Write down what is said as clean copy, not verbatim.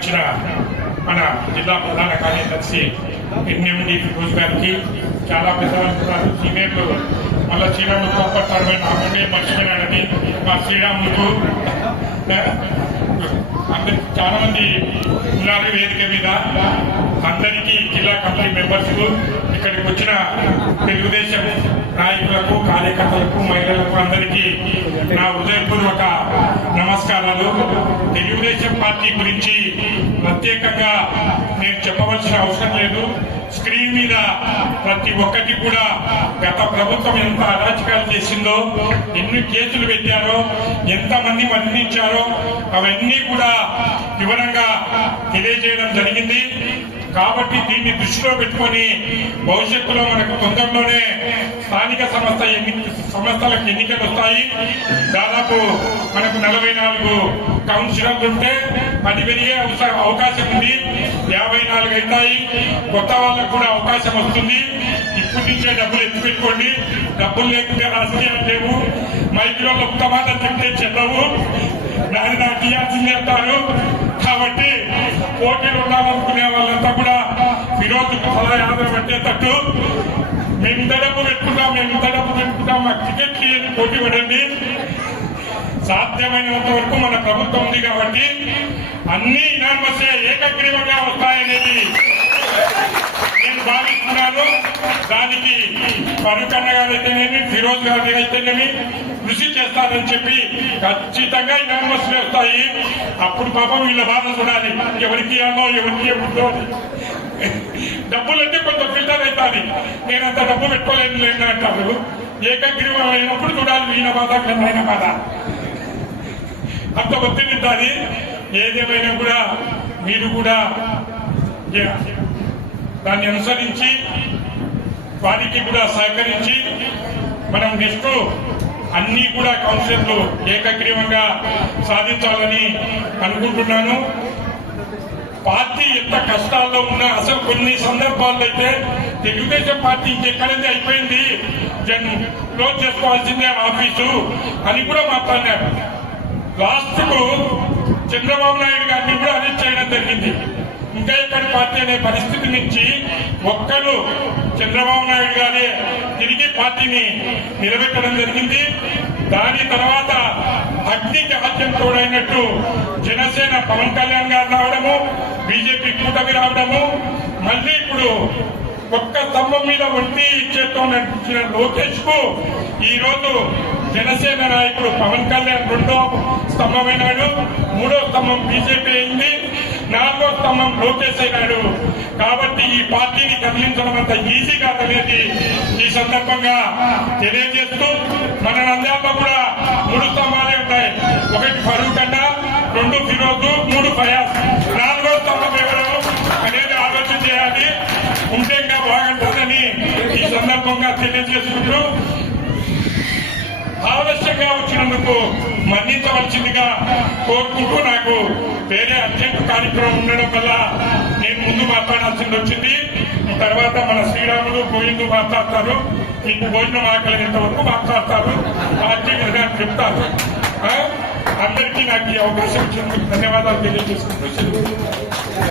ఇచ్చిన మన జిల్లా ప్రధాన కార్యదర్శి ఎన్ఎండి ఫిరోజ్ గారికి, చాలా పెద్దవాళ్ళు సీనియర్లు మళ్ళీ శ్రీరాములు కోపడతారు, నాకుంటే మర్చిపోయినాడని మా శ్రీరాములకు అందరికి చాలా మంది ఉన్నారు వేదిక మీద. అందరికీ జిల్లా కమిటీ మెంబర్స్, ఇక్కడికి వచ్చిన తెలుగుదేశం నాయకులకు, కార్యకర్తలకు, మహిళలకు అందరికీ నా హృదయపూర్వక నమస్కారాలు. తెలుగుదేశం పార్టీ గురించి ప్రత్యేకంగా నేను చెప్పవలసిన అవసరం లేదు. స్క్రీన్ మీద ప్రతి ఒక్కటి కూడా గత ప్రభుత్వం ఎంత అరాచకాలు చేసిందో, ఎన్ని కేసులు పెట్టారో, ఎంతమంది మరణించారో అవన్నీ కూడా వివరంగా తెలియజేయడం జరిగింది. కాబట్టి దీన్ని దృష్టిలో పెట్టుకొని భవిష్యత్తులో మనకు తొందరలోనే స్థానిక సంస్థలకు ఎన్నికలు వస్తాయి. దాదాపు మనకు 44 కౌన్సిలర్లు ఉంటే 10 పెరిగే అవకాశం ఉంది. 54 అవుతాయి. కొత్త వాళ్ళకు కూడా అవకాశం వస్తుంది. ఇప్పటి నుంచే డబ్బులు ఎత్తిపెట్టుకోండి. డబ్బులు లేకుంటే రాజకీయాలు లేవు. మైకులో ఒక్క మాట చెప్తే చెల్లవు, దాన్ని నాకు తీయాల్సిందే అంటారు. కాబట్టి పోటీలు ఉండాలనుకునే వాళ్ళంతా కూడా ఫిరోజ్ ఆదరణ పెట్టేటట్టు మేము ఇంత డబ్బు పెట్టుకుంటాం, మాకు టికెట్లు ఇవ్వని పోటీ పడండి. సాధ్యమైనంత వరకు మన ప్రభుత్వం ఉంది కాబట్టి అన్ని ఇనామస్ ఏకగ్రీవంగా వస్తాయనేది నేను భావిస్తున్నాను. దానికి ఫరూక్ అన్న గారు అయితేనేమి, ఫిరోజ్ గారు అయితేనేమి కృషి చేస్తారని చెప్పి ఖచ్చితంగా ఇనామస్ వస్తాయి. అప్పుడు పాపం వీళ్ళ బాధ చూడాలి, ఎవరికి ఇవ్వాలో ఎవరికి ఇవ్వద్దో. డబ్బులు అంటే కొంత ఫిల్టర్ అవుతుంది. నేను అంత డబ్బు పెట్టుకోలేదు లేని అంటారు. ఏకగ్రీవం అయినప్పుడు చూడాలి వీళ్ళ బాధ, ఆయన బాధ అంత ఒత్తిడి ఉంటుంది. ఏదేమైనా కూడా మీరు కూడా దాన్ని అనుసరించి వారికి కూడా సహకరించి మనం నెక్స్ట్ అన్ని కూడా కౌన్సిలర్లు ఏకగ్రీవంగా సాధించాలని అనుకుంటున్నాను. పార్టీ ఎంత కష్టాల్లో ఉన్నా అసలు కొన్ని సందర్భాల్లో అయితే తెలుగుదేశం పార్టీ ఇంకెక్కడైతే అయిపోయింది, క్లోజ్ చేసుకోవాల్సిందే ఆఫీసు అని కూడా మాట్లాడినారు. లాస్ట్ కు చంద్రబాబు నాయుడు గారిని కూడా అరెస్ట్ చేయడం జరిగింది. ఇంకా ఎక్కడి పార్టీ అనే పరిస్థితి నుంచి ఒక్కరు చంద్రబాబు నాయుడు గారే తిరిగి పార్టీని నిలబెట్టడం జరిగింది. దాని తర్వాత అగ్నికి ఆద్యం తోడైనట్టు జనసేన పవన్ కళ్యాణ్ గారు రావడము, బీజేపీ కూటమి రావడము, మళ్ళీ ఇప్పుడు ఒక్క స్తంభం మీద ఒంటి చేత్తో నడిపించిన లోకేష్ కు ఈ రోజు జనసేన నాయకుడు పవన్ కళ్యాణ్ 2వ స్తంభమైనాడు, 3వ స్తంభం బీజేపీ అయింది, 4వ స్తంభం లోకేష్ అయినాడు. కాబట్టి ఈ పార్టీని కదిలించడం అంత ఈజీ కాదనేది ఈ సందర్భంగా తెలియజేస్తూ, మన నంద్యాలలో కూడా 3 స్తంభాలే ఉంటాయి. 1 ఫరూక్ అన్న, 2 ఫిరోజ్, 3 ఫయాజ్. 4వ స్తంభం ఎవరు అనేది ఆలోచన చేయాలి. ఉంటే ఇంకా బాగుంటుందని ఈ సందర్భంగా తెలియజేసుకుంటూ, ఆలస్యంగా వచ్చినందుకు మన్నించవలసిందిగా కోరుకుంటూ, నాకు వేరే అర్జెంట్ కార్యక్రమం ఉండడం వల్ల నేను ముందు మాట్లాడాల్సింది వచ్చింది. తర్వాత మన శ్రీరాములు గోవిందు మాట్లాడతారు. మీకు భోజనం ఆకలినంత వరకు మాట్లాడతారు, పార్టీ చెప్తారు. అందరికీ నాకు ఈ అవకాశం ఇచ్చినందుకు ధన్యవాదాలు తెలియజేసుకుంటూ